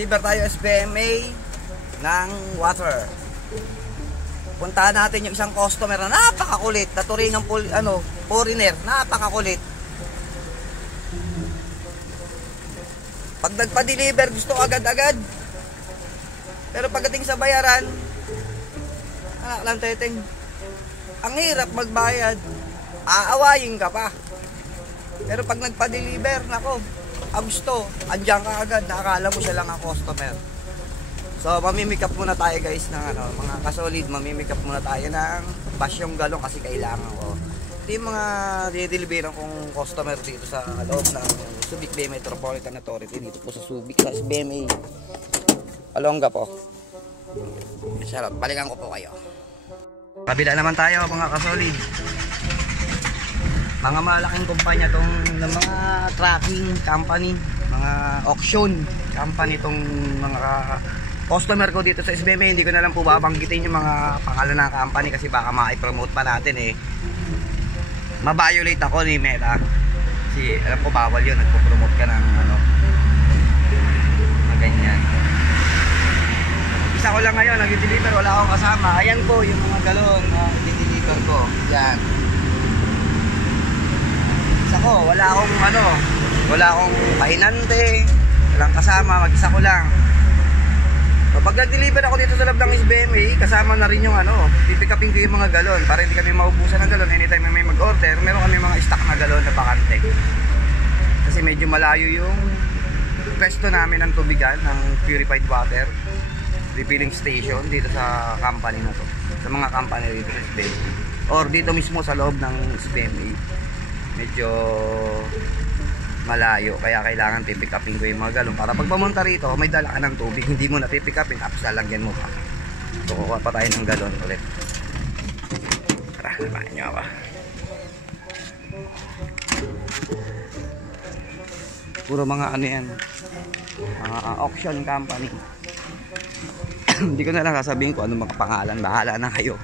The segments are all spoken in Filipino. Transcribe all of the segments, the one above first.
Deliver tayo SBMA ng water. Puntahan natin yung isang customer na napakakulit, naturingang foreigner, napakakulit. Pag nagpa-deliver, gusto agad-agad. Pero pagdating sa bayaran, anak lang teteng, ang hirap magbayad, aawayin ka pa. Pero pag nagpa-deliver, nako, ang gusto, andyan ka agad, nakakala mo siya lang ang customer. So, mamimikap muna tayo guys ng mga kasolid, mamimikap muna tayo ng basyong galong kasi kailangan ko. Ito yung mga dinideliveran kong customer dito sa loob ng Subic Bay Metropolitan Authority, dito po sa Subic, sa SBMA Olonga po. Sarap, balikan ko po kayo. Kabila naman tayo mga kasolid. Mga malaking kumpanya tong ng mga tracking company, mga auction company tong mga customer ko dito sa SBMA. Hindi ko na lang po babanggitin yung mga pangalan ng company kasi baka ma-promote pa natin eh. Ma-violate ako ni Meta. Kasi alam ko bawal yun, nagpo-promote ka ng ganyan. Isa ko lang ngayon, nag-deliver, wala akong kasama. Ayan po yung mga galon na i-deliver ko. Yan. Isa ko, wala akong pahinante, walang kasama, mag-isa ko lang. Pag nag-deliver ako dito sa loob ng SBMA, kasama na rin yung pipick upin ko yung mga galon para hindi kami maubusan ng galon. Anytime may mag-order, meron kami mga stock na galon na bakante. Kasi medyo malayo yung pwesto namin ng tubigan, ng purified water refilling station dito sa company na to. Sa mga company dito sa SBMA. Or dito mismo sa loob ng SBMA. Medyo malayo, kaya kailangan pipick upin ko yung mga galon para pag pumunta rito may dala ka ng tubig, hindi mo na pipick upin, tapos lalagyan mo pa. So kukuha pa tayo ng galon ulit. Tara, nabahan nyo ako. Puro mga yan, mga auction company. Hindi ko na lang sasabihin kung ano mga pangalan, bahala na kayo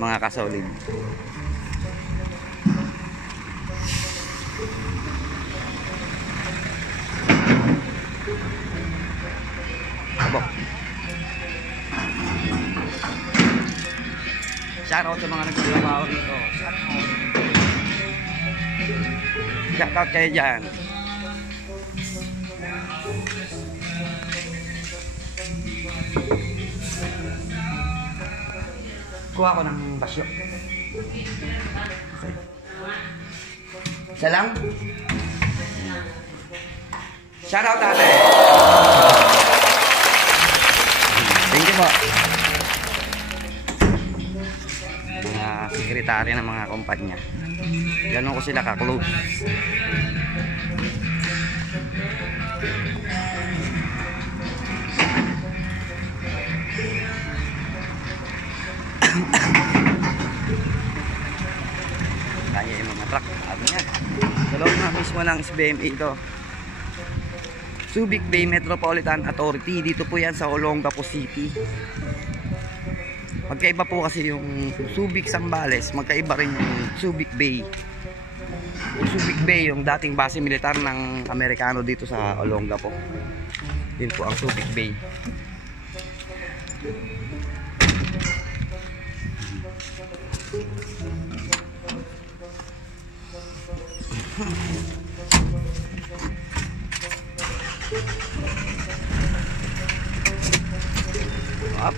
mga kasolid. Shoutout sa mga nagtrabaho dito. Shoutout kayo dyan. Kuha ko ng basyo. Okay. Isa lang? Shoutout ate. Thank you po. Mga sekretary ng mga kumpanya. Ganun ko sila ka-close. Kaya yung mga truck. Sabi niya. Sa loob na mismo ng SBMA ito. Subic Bay Metropolitan Authority. Dito po yan sa Olongapo City. Magkaiba po kasi yung Subic Zambales, magkaiba rin yung Subic Bay. Yung Subic Bay, yung dating base militar ng Amerikano dito sa Olongapo. Din po ang Subic Bay. Up.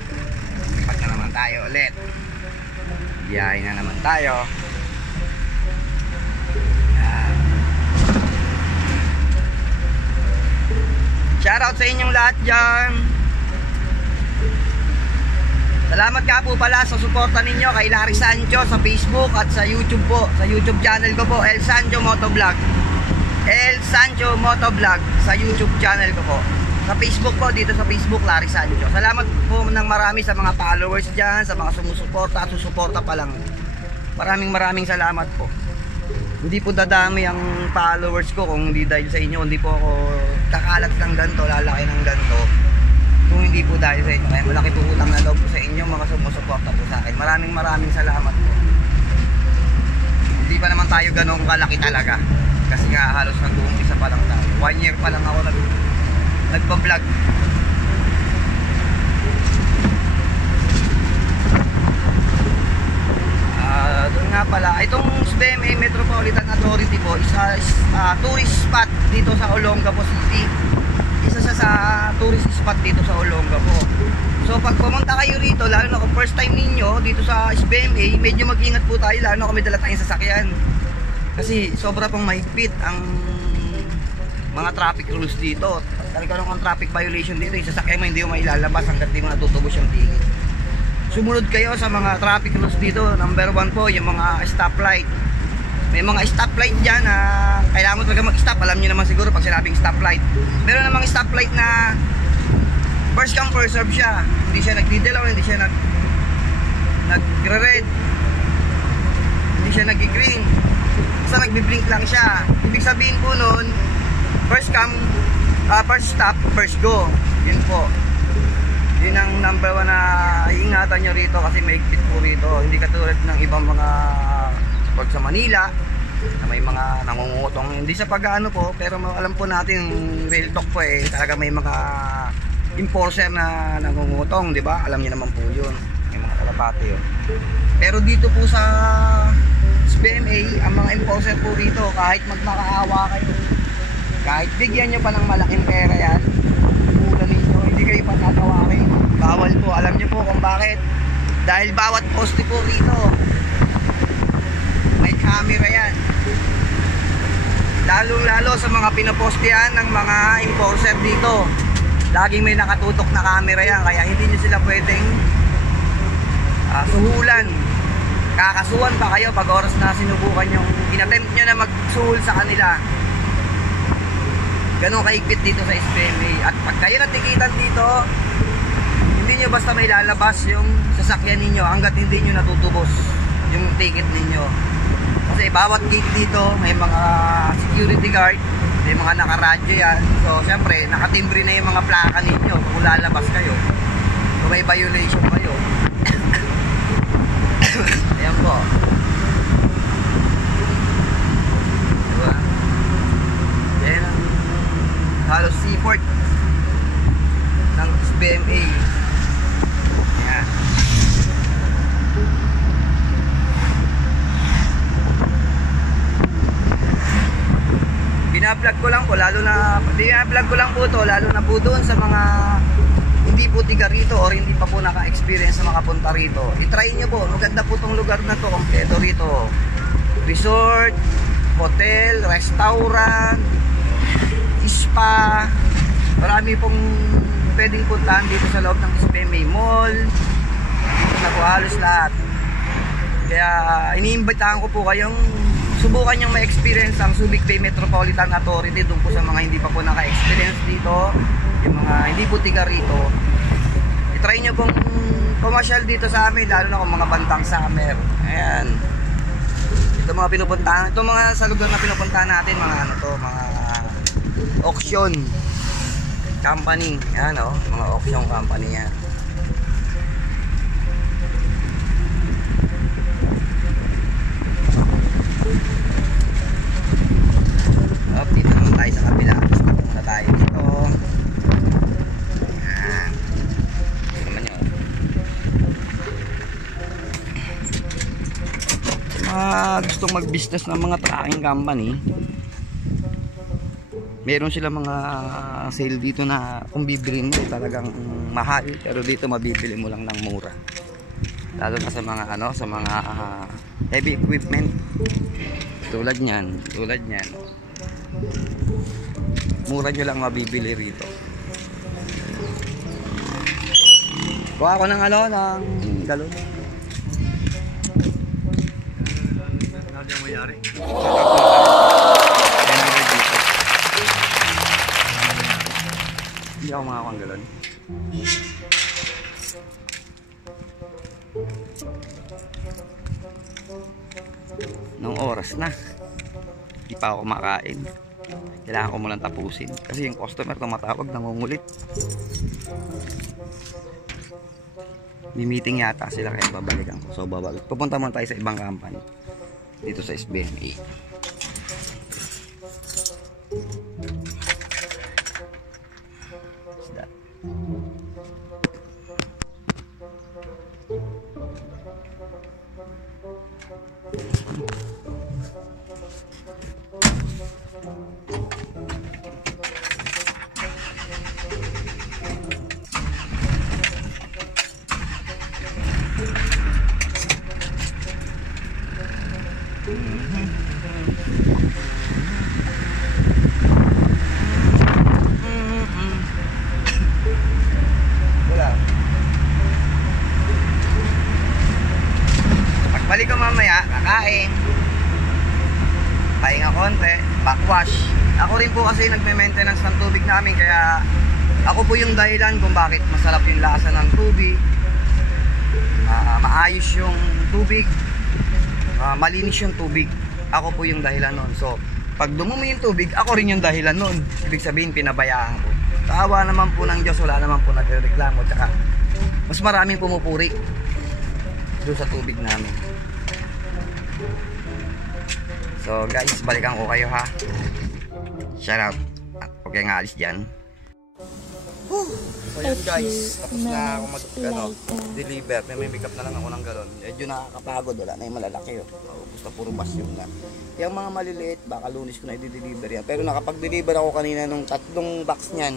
Lipat na naman tayo ulit. Biyahe na naman tayo. Shoutout sa inyong lahat dyan. Salamat nga po pala sa suporta ninyo kay Larry Sancho sa Facebook at sa YouTube po. Sa YouTube channel ko po, El Sancho Motovlog. El Sancho Motovlog sa YouTube channel ko po. Sa Facebook po, dito sa Facebook, Larry Sancho. Salamat po ng marami sa mga followers dyan, sa mga sumusuporta at susuporta pa lang. Maraming salamat po. Hindi po dadami ang followers ko kung hindi dahil sa inyo. Hindi po ako kakalat ng ganito, lalaki ng ganito. Kung hindi po dahil sa inyo. Kaya malaki po utang na loob po sa inyo, mga sumusuporta po sa akin. Maraming salamat po. Hindi pa naman tayo ganong kalaki talaga. Kasi nga halos nag-uumpisa pa lang tayo. 1 year pa lang ako nagpa-vlog. Doon nga pala, itong SBMA Metropolitan Authority po, isa tourist spot dito sa Olongapo City. Isa siya sa tourist spot dito sa Olongapo. So pag pumunta kayo rito, lalo na kung first time ninyo dito sa SBMA, medyo mag-ingat po tayo, lalo na kung may dala tayong sasakyan. Kasi sobra pong mahigpit ang mga traffic rules dito. Talagang kung traffic violation dito, yung sasakyan mo hindi mo mailalabas hanggat di mo natutubos yung ticket. Sumunod kayo sa mga traffic rules dito. Number 1 po, yung mga stoplight. May mga stoplight dyan na kailangan mo talaga mag-stop. Alam nyo naman siguro pag sinabing stoplight. Meron namang stoplight na first come first serve siya. Hindi siya nagdidilaw, hindi siya nagre-red, hindi siya nag-green. Basta nagbi-blink lang siya. Ibig sabihin po nun, first come, first stop, first go. Yun po. Yun ang number 1 na iingatan nyo rito kasi may higpit po rito. Hindi katulad ng ibang mga pag sa Manila na may mga nangungutong. Hindi sa pag-ano po, pero alam po natin real talk po eh. Talaga may mga enforcer na nangungutong, di ba? Alam niyo naman po yun. May mga kalapati yun. Pero dito po sa SBMA, ang mga enforcer po rito, kahit magmakaawa kayo, kahit bigyan nyo pa ng malaking pera yan, ulan ninyo, hindi kayo patatawarin. Bawal po. Alam nyo po kung bakit. Dahil bawat poste po rito, may camera yan. Lalong-lalo sa mga pinopostehan ng mga enforcer dito. Laging may nakatutok na camera yan, kaya hindi nyo sila pwedeng suhulan. Kakasuhan pa kayo pag oras na sinubukan yung inattempt nyo na magsuhul sa kanila. Ganun kahigpit dito sa SBMA. At pag kayo natikitan dito, hindi nyo basta may lalabas yung sasakyan ninyo hanggat hindi nyo natutubos yung ticket ninyo. Kasi bawat gate dito may mga security guard, may mga nakaradyo yan. So syempre nakatimbre na yung mga plaka ninyo kung lalabas kayo, kung may violation kayo. Ayan po, diba? Ayan ang halos seaport ng SBMA. Ayan. Bina-vlog ko lang po, lalo na bina-vlog ko lang po to, lalo na po doon sa mga hindi po tiga rito or hindi pa po naka-experience na makapunta rito. I-try nyo po, maganda po tong lugar na to, kompleto rito. Resort, hotel, restaurant, spa, marami pong pwedeng puntahan dito sa loob ng SBMA Mall. Dito na po halos lahat. Kaya iniimbitahan ko po kayong subukan yung ma-experience ang Subic Bay Metropolitan Authority doon po sa mga hindi pa po naka-experience dito, yung mga hindi po tiga rito. I-try nyo pong pumasyal dito sa amin, lalo na kung mga bandang summer. Ayan. Ito mga pinupuntahan, ito mga sa lugar na pinupuntahan natin, mga ano to, mga auction company. Ayan o, mga auction company yan. Dito naman tayo sa kabila. Stop muna tayo dito. Ayan. Ito naman yun. Gustong mag-business ng mga trucking company, meron sila mga sale dito na kung bibili mo talagang mahal, pero dito mabibili mo lang ng mura. Lalo na sa mga ano, sa mga heavy equipment. Tulad niyan. Mura nyo lang mabibili rito. Kuha ko ng ano, ng galon. Ano yung mayari? Hindi ako makakuha ng galon. Nung oras na, hindi pa ako kumakain. Kailangan ko munang tapusin kasi yung customer tumatawag, nangungulit. May meeting yata sila kaya babalikan ko. So babalik. Pupunta muna tayo sa ibang company dito sa SBMA. What's that? Balik ko mamaya, kakain, pahinga konti, backwash. Ako rin po kasi nagme-maintenance ng tubig namin, kaya ako po yung dahilan kung bakit masarap yung lasa ng tubig, maayos yung tubig, malinis yung tubig. Ako po yung dahilan nun. So pag dumumi yung tubig, ako rin yung dahilan nun. Ibig sabihin, pinabayaan ko. Sa awa naman po ng Diyos, wala naman po nagreklamo, tsaka mas maraming pumupuri doon sa tubig namin. So guys, balikan ko kayo ha. Shout out. Huwag kayong alis dyan. So yun guys, tapos na ako mag-deliver. May make up na lang ako ng galon. Medyo nakakapagod, wala na yung malalaki. Basta puro basyon na. Yung mga maliliit, baka Lunes ko na i-deliver yan. Pero nakapag-deliver ako kanina nung 3 box niyan.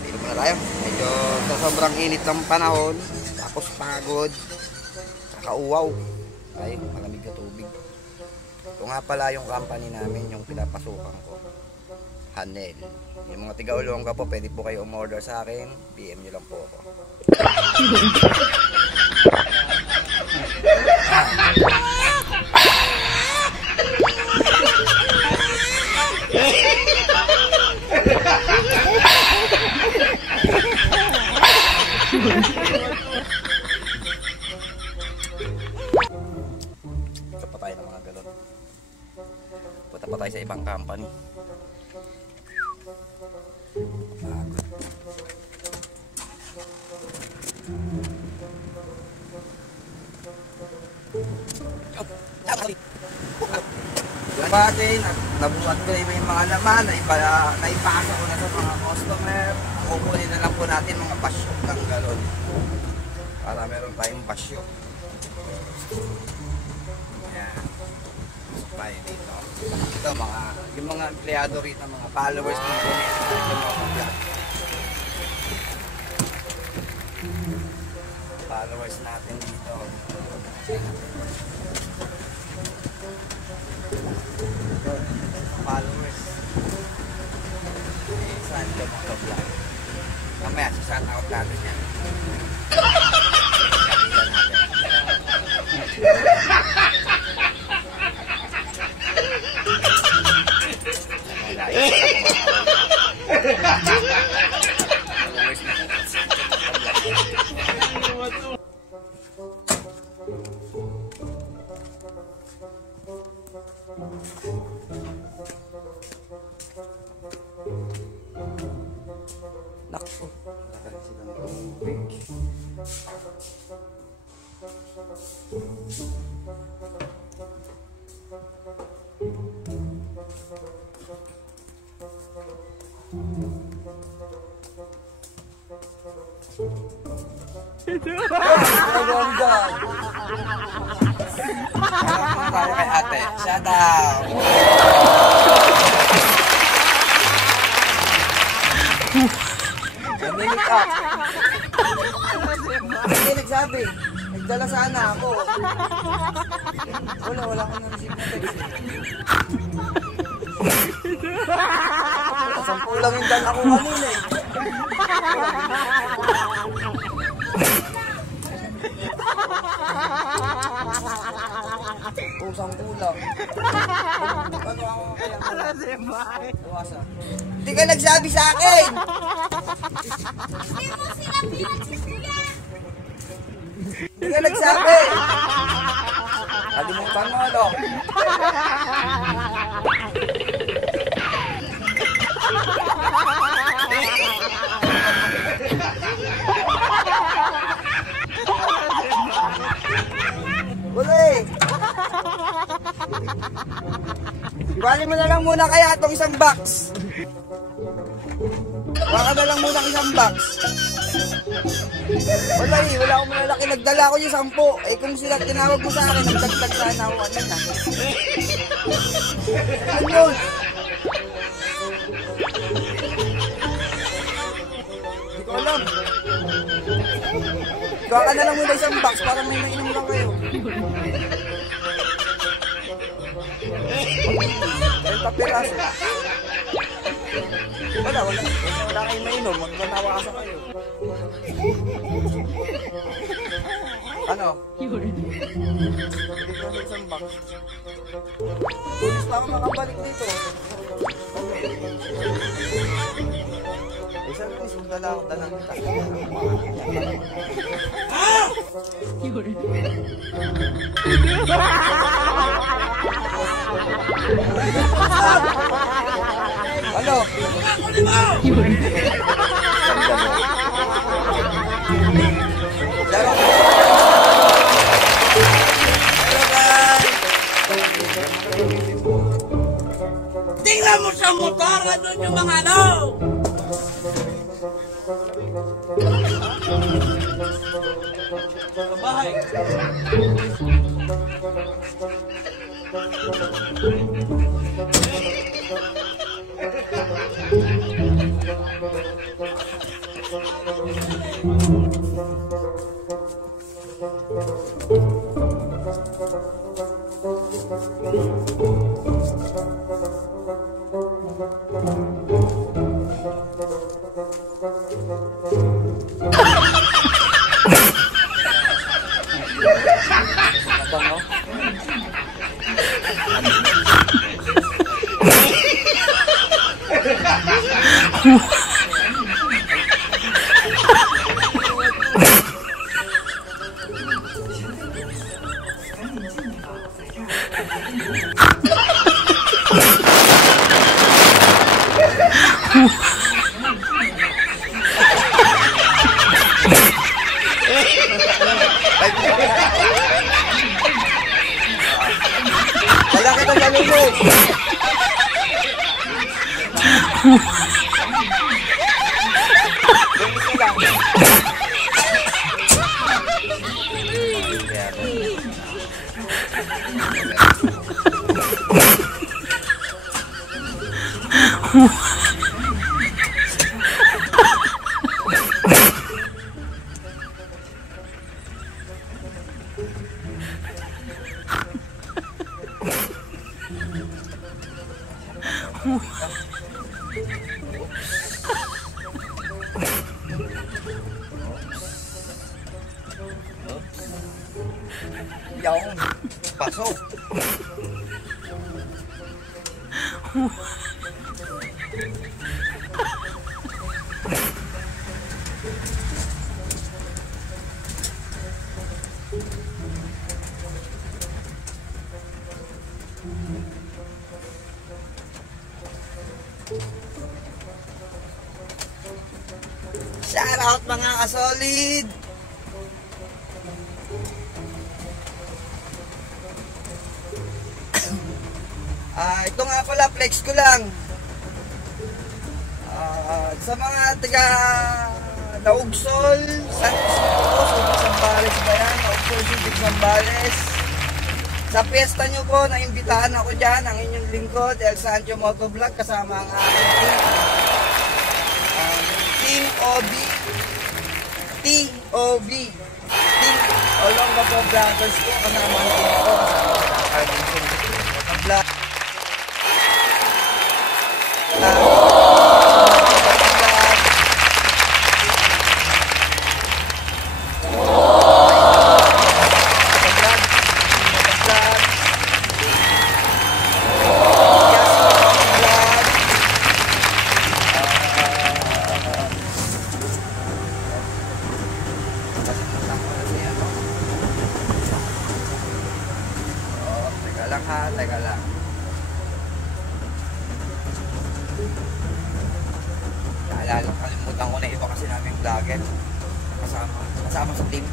Dito muna tayo. Medyo sa sobrang init ng panahon, tapos pagod, kakauwaw. Ay, malamig na tubig. Ito nga pala yung company namin, yung pinapasukan ko, Hanel. Yung mga tiga-Olonga po, pwede po kayo umorder sa akin, PM nyo lang po ako. Punta tayo ng mga galon. Punta pa tayo sa ibang company. Yung bagay, nabuhat ko na yung mga laman, naipasa ko na sa mga customer. Kukunin na lang po natin mga pasyok ng galon para meron tayong pasyok. Ayan. Tayo dito. Ito yung mga empleyado rito, mga followers ng followers natin dito. Followers. Saan ka mga vlog? Mamaya, sasaan out natin yan. Nakso. Tayo kay ate. Shout out. Make up. Hindi nagsabi. Nagdala sana ako. Wala ko nang receive na text. Sampu lang yung dala ko kanina eh. Usang kulang. Ano ako kaya buwasa? Hindi ka nagsabi sa akin! Hindi mo sinabihan si Kuya! Hindi ka nagsabi! Kalimutan mo, ano? Wala eh! Ibali mo na lang muna kaya itong isang box. Baka na lang muna isang box. Wala eh, wala akong malalaki. Nagdala ko yung 10. Eh kung sila tinawag mo sa akin, nagdagdag sana ako. Ano na? Ano yun? Hindi ko alam. Gawa ka na lang muna isang box para may mainom lang kayo. May papiraso. Wala kayong mainom. Magpanawa ka kayo. Ano? Bigyan ko sa isang box. Tulis pa ako makabalik dito. Isang Luis, magdala ako dalang kita. Ano? Tingnan mo sa motor, ano yung mga ano? Sa bahay. Wala ka na nalulog. Yung pasok. Shout out mga kasolid. Ito nga pala, flex ko lang. Sa mga taga Naugsol, Santos Nicolas, Subic Zambales ba yan? Naugsol, Subic Zambales. Sa piyesta nyo po, naimbitahan ako dyan, ang inyong lingkod, El Sancho Motovlog, kasama ang aking Team OB. Team OB. Team Olonga po Brothers ko, kasama ang team ko, kasama ang Arlington Motovlog. Teka lang. Kalimutan ko na iba kasi namin vlogger. Kasama sa team.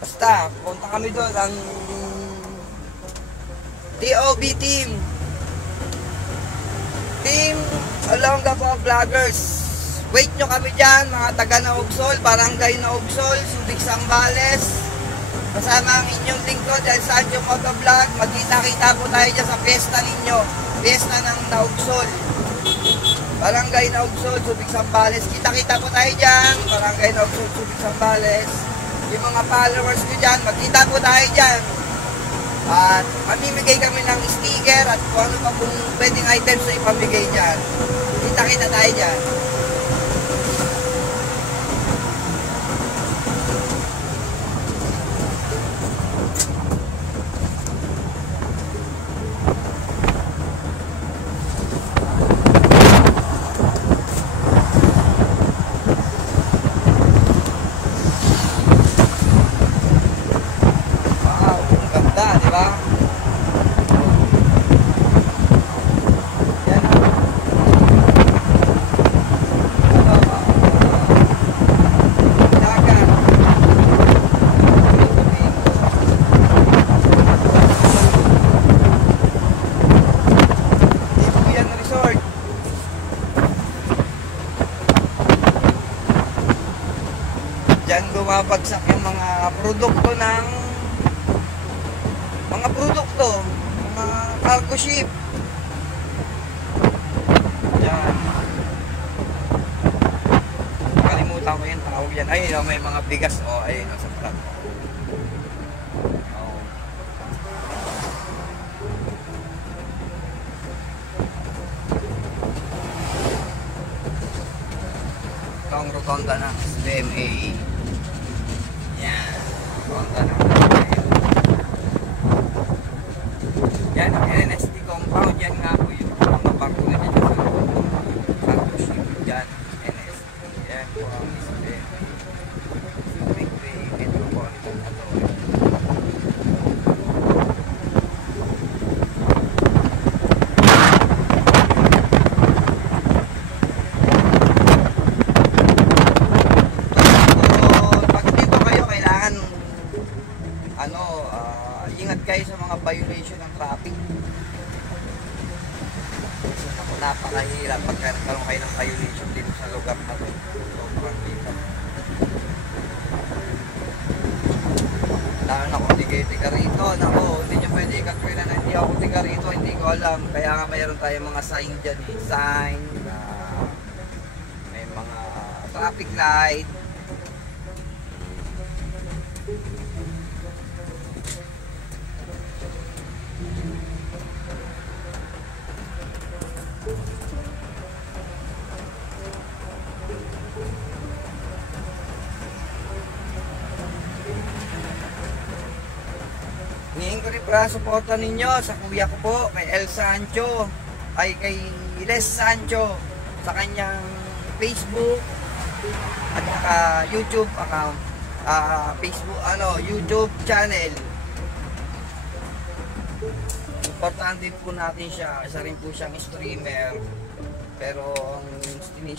Basta, punta kami doon ang TOB team. Team Olonga po Vloggers. Wait nyo kami dyan, mga taga Naugsol, Barangay Naugsol, Subic Zambales. Kasama ang inyong lingkod, El Sancho Motovlog. Magkita-kita po tayo dyan sa fiesta ninyo. Fiesta ng Naugsol. Barangay Naugsol, Subic Zambales. Kita-kita po tayo dyan. Barangay Naugsol, Subic Zambales. Yung mga followers ko dyan, magkita po tayo dyan. At mamimigay kami ng sticker at kung ano pa kung pwedeng items na ipamigay dyan. Kita-kita tayo dyan. Diyan bumabagsak yung mga produkto, mga cargo ship. Diyan. Kalimutan ko yung tawag yan. Ayun, may mga bigas. Ayun, sa truck. Itong rotonda ng SBMA. Yan. Rotonda ng SBMA. Yan ang NSD compound. Yan nga po yung mga bakuna dyan sa cargo ship. Yan. NSD. Yan po ang SBMA. Subic Bay Metropolitan Authority. Ingat kayo sa mga violation ng traffic. Kasi napakahirap pagka nagkaroon kayo ng violation dito sa lugar na to. Sobrang hirap. Lalo na kung hindi kayo tiga rito. Naku, hindi nyo pwede ikatwina na hindi ako tiga rito. Hindi ko alam. Kaya nga mayroon tayong mga sign dyan. Sign. May mga traffic light. Hingin ko rin para suporta ninyo sa kuya ko po, kay El Sancho, ay kay Les Sancho, sa kanyang Facebook at saka YouTube account, Facebook, YouTube channel. Importante po natin siya, isa rin po siyang streamer, pero ang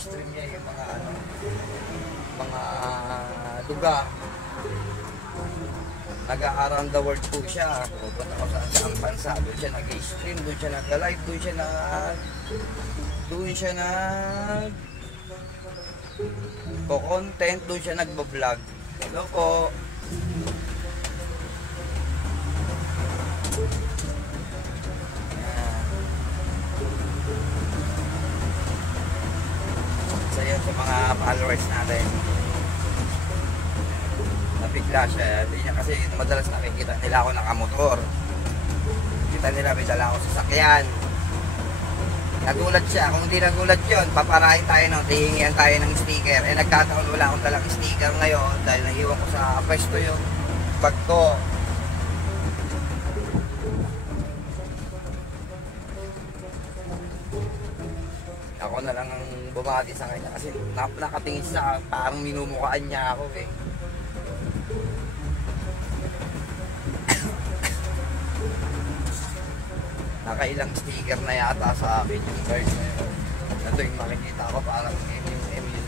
stream niya yung mga lugar. Nag-around the world po siya. Pupunta ko sa ang bansa. Doon siya nag-stream, doon siya nag-live, doon siya nag-content, doon siya nag-vlog. Hello po. So yun sa mga followers natin. Nabigla siya, hindi niya kasi madalas nakikita nila ako nakamotor. Kita nila may dala ako sa sakyan. Nagulat siya, kung hindi nagulat yun, paparahin tayo hihingian tayo ng sticker. Nagkataon wala akong dalang sticker ngayon dahil naiwan ko sa pwesto yung bag ko. Ako na lang ang bumati sa kanya kasi nakatingin sa parang minumukhaan niya ako eh. Nakailang sticker na yata sa akin yung card na yun. Ito yung makikita ko parang yun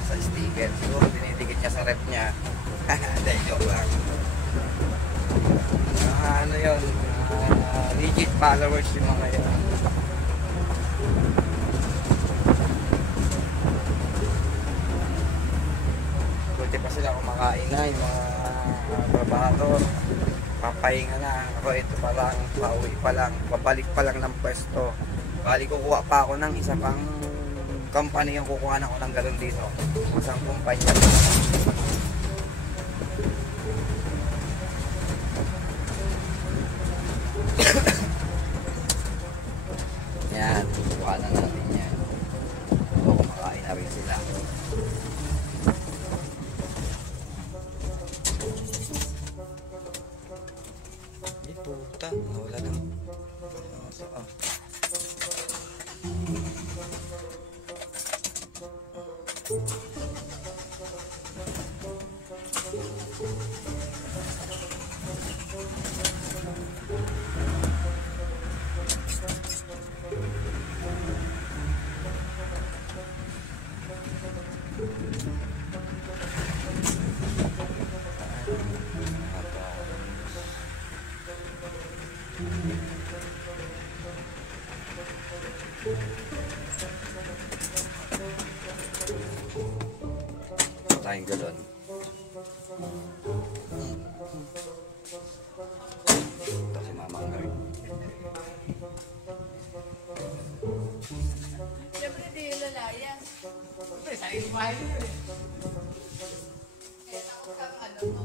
sa sticker. Siguro dinidikit niya sa rep niya. Dahil joke lang. Ano yun? Legit followers yung mga yun. kumakain na yung mga trabahador. Papahinga na. Ako ito pa lang, pauwi pa lang, babalik pa lang ng pwesto. Bali kukuha pa ako ng isa pang company yung kukuha na ako ng galon dito. Isang kumpanya. Yan, kukuha na natin yan. So, kumakain na rin sila. Ay, puta. Nawala lang. Oh. Tayong galon. Ito si Mama ang rin. Siyempre di yung lalayas. Siyempre sa ismail yun eh. Kaya takot kang ano mo.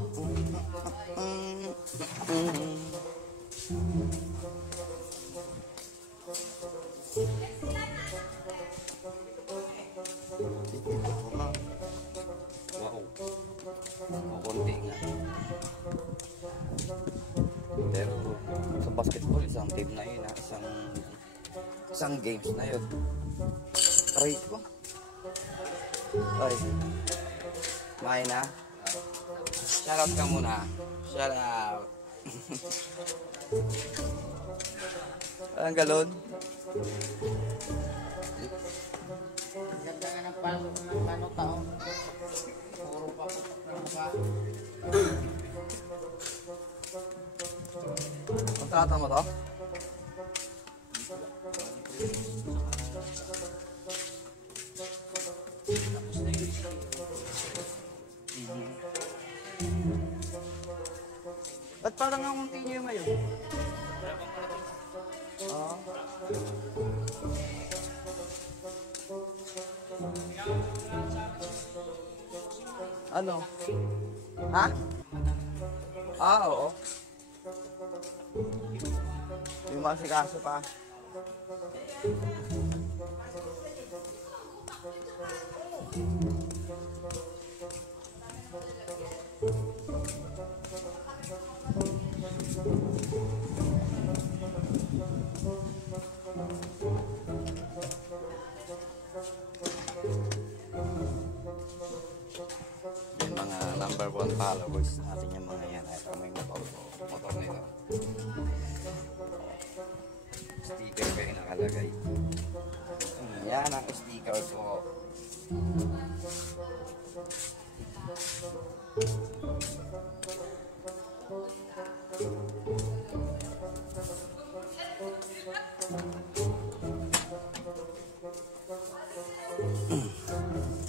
Wow. Konti nga. Pero sa basketball, isang team na yun, isang games na yun. Try ko. Ay. Kumain na. Shoutout ka muna. Shoutout. Ang galon. Ganda nga ng pasok ng ano taon. Puro pa po ng mukha. Kontrata mo to? Ba't parang ang munti niyo yung mayo? Oo. Ano? Ha? Oo. Yung masikaso pa. Yung mga number 1 followers natin yung mga yan ay may motor nila. Sticker ko yung nakalagay. Yan ang sticker ko.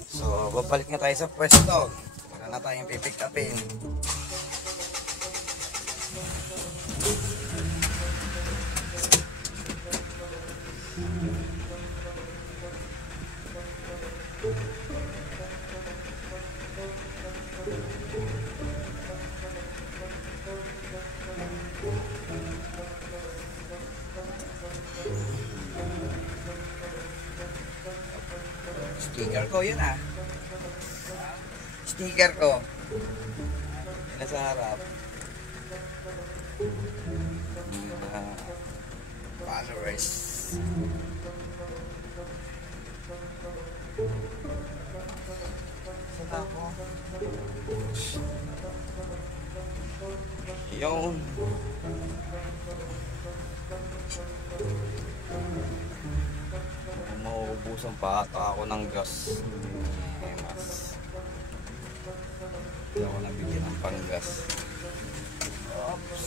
So, babalik na tayo sa pwesto. Wala na tayong pipick upin. Sticker ko yun ah. Sticker ko. Nasa harap. Followers. Saka ako. Yun. Mauubusan pa ata ako ng gas. Mas. Hindi ako nabigyan ng panggas. Oops.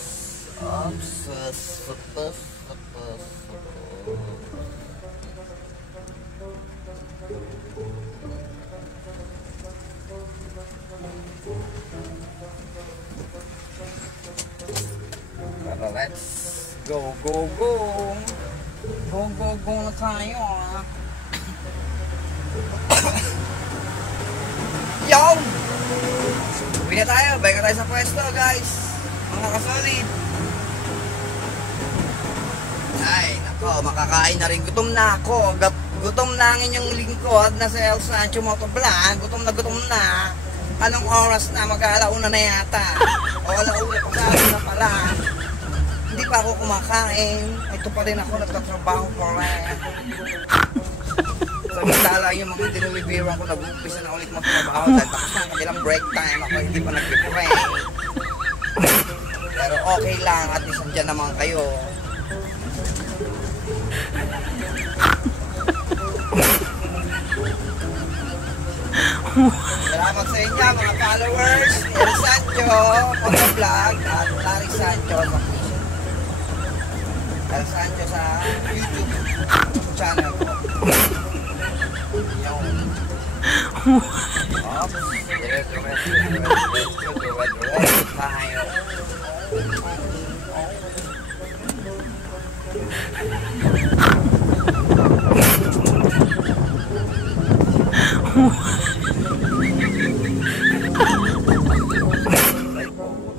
Pero let's go, go, go. Go, go, go na tayo ah. Yo! Uwi na tayo. Balik na tayo sa pwesto guys. Mga kasolid. Ay, nako. Makakain na rin. Gutom na ako. Gutom na ang inyong lingkod na sa El Sancho Motovlog. Gutom na. Anong oras na? Mag-aalauna na yata. O alauna pa na pala. Hindi pa ako kumakain. Ito pa rin ako nagtatrabaho pa rin. Samantala yung mga dinilibiran ko, nag-umpisa na ulit magtrabaho dahil tapos na kanilang break time. Ako hindi pa nag-break. Pero okay lang, at least andyan naman kayo. Salamat sa inyo mga followers ni El Sancho Motovlog at Larry Sancho sa El Sancho sa YouTube channel ko.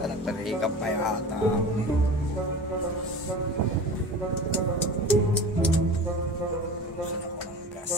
Nagtarikap pa yata ako. Saan ako ng gas?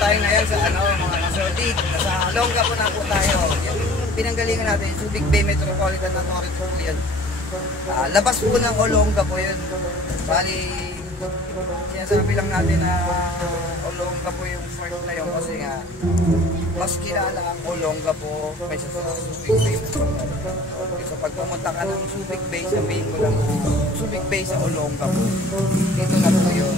Tayo ngayon sa mga kasolid, nasa Olonga po na po tayo. Yung pinanggalingan natin, Subic Bay Metropolitan Authority po yun. Labas po ng Olonga po yun. Bali, sinasabi lang natin na Olonga po yung fort na yun kasi nga mas kilala ang Olonga po kaysa sa Subic Bay Metropolitan. So pag pumunta ka ng Subic Bay, sabihin mo lang Subic Bay sa Olonga po. Dito na po yun.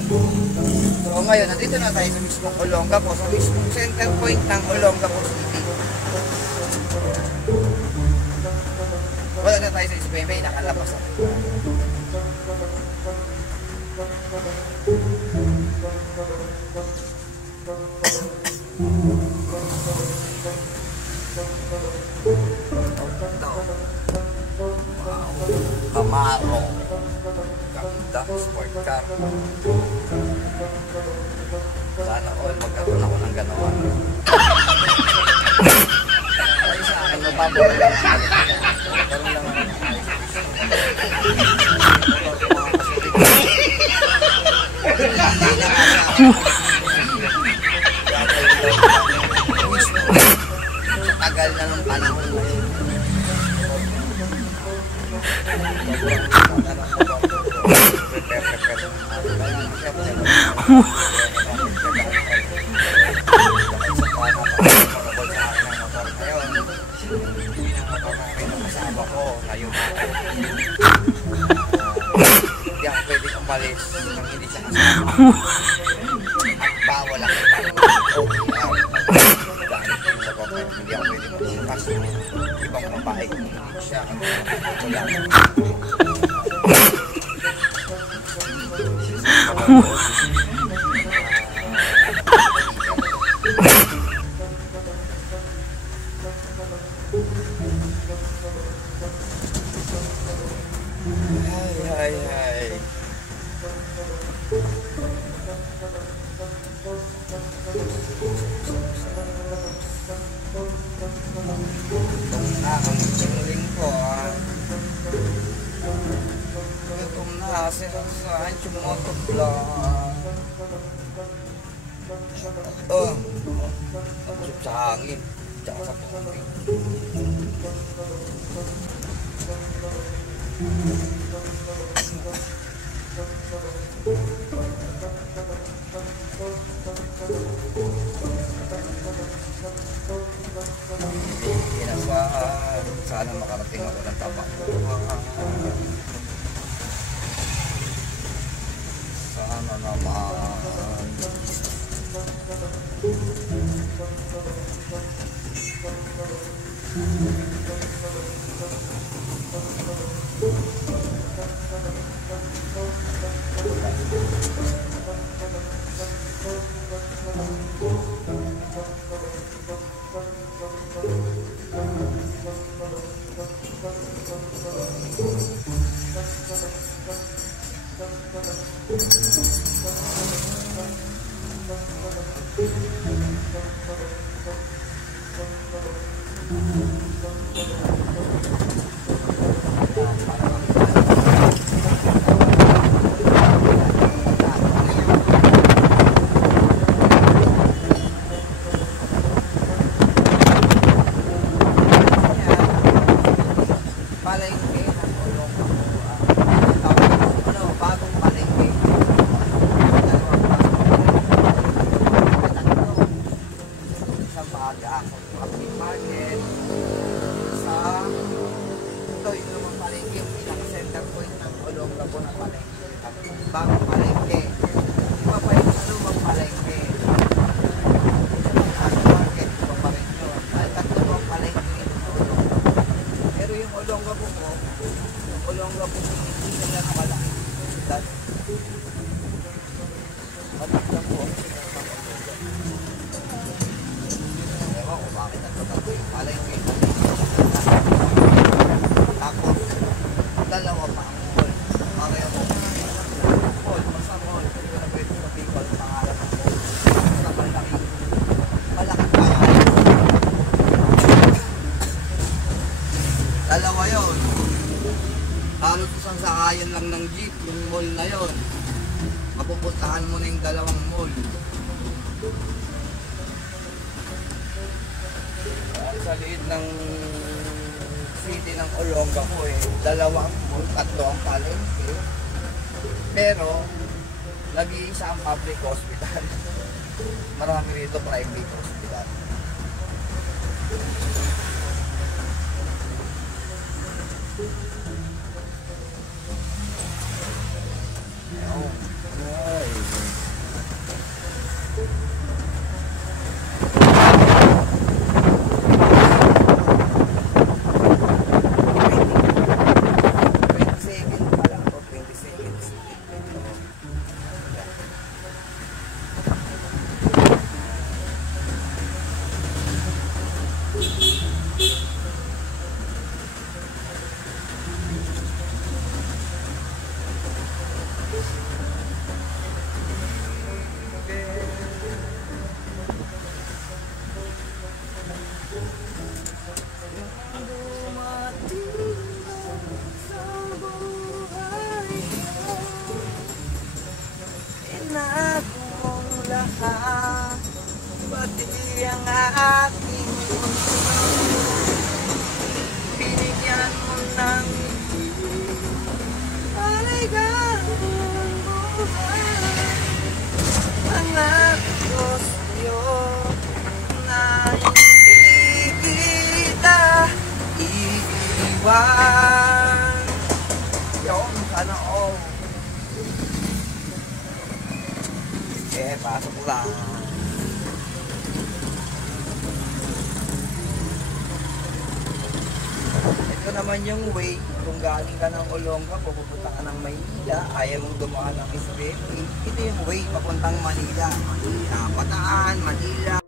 So ngayon, nandito na tayo sa mismong Olonga po, sa mismong center point ng Olonga po City. Wala na tayo sa SBMA, nakalabas na. Camaro. Ganda, sport car. Sana all magkaroon ako ng gano'n. Ay sa akin, mababawal lang. Magkaroon lang ako. Tagal na ng panahon na yun. Hindi ako pwede umalis nang hindi siya kasama. ko lang. Ay. Itong na ang tingling ko Itong na saan sumotoblang Masip sa hangin Tsaka sa pumping Inasahan sana makarating ako ng tapak sana naman bagong palengke. Iba pa yung lumang palengke. Market, iba pa rin yun. Ay, tatlong palengke yung ulong. Pero yung Olongapo po, yung Olongapo po, hindi sila nakalaki. Dahil, maliit lang po ang sinasama. Ewan ko bakit nagtatatlo yung palengke. Tapos, dalawa pa ang mall. Pareho ko. Mall, basta mall. Hindi ko na pwede sa people ang pangalan ng mall. Basta malaki. Malaki pangalan. Dalawa yun. Halos isang sakayan lang ng jeep, yung mall na yun. Mapupuntahan mo na yung dalawang mall. Sa liit ng city ng Olongapo dalawang mall, tatlo ang palengke. Pero nag-iisa ang public hospital. Marami rito private hospital. Pati ang aking binigyan mo ng aligawang buhay. Pangako sa'yo na hindi kita iiwan. Yun, sana all. Pasok lang. Ito Ito naman yung way, kung galing ka ng Olonga, pupunta ka ng Maynila, ayaw mong dumaan ng Isbel, ito yung way papuntang Manila. Manila, Bataan, Manila.